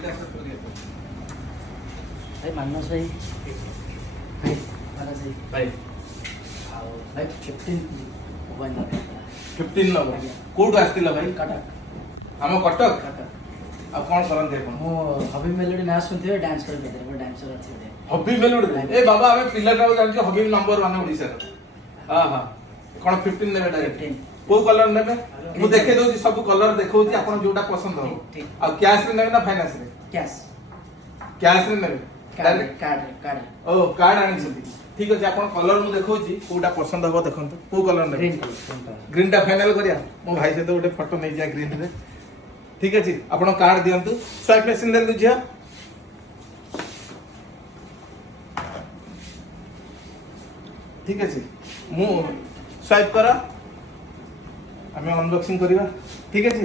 दीटा set करिए भाई मानस भाई भाई मानस भाई भाई 15 मोबाइल नंबर 15 नंबर कोड आस्तिला भाई कटक हम कटक कटक अब कौन करन देखो मो हबी मेलोडी ना सुनते डांस कर देते वो डांसर अच्छे थे हबी मेलोडी ए बाबा हमें पिलर राव जान के हबी नंबर 1 ओडिसा हां हां कोन 15 नेबे डायरेक्ट को कलर नेबे मु देखे दो सब कलर देखौ छी आपन जोटा पसंद हो आ कैश रे नेबे ना फाइनेंस रे कैश रे नेबे कार्ड ओ कार्ड आनी छथि ठीक अछि आपन कलर मु देखौ छी कोटा पसंद हो देखंतु को कलर नेबे ग्रीन टा फाइनल करिया मो भाई से तो गोटे फोटो नै जा ग्रीन रे ठीक अछि आपन कार्ड दियंतु स्वाइप मशीन दे दिजिया ठीक अछि मु स्वाइप करा हमें अनबॉक्सिंग करिवा ठीक अछि।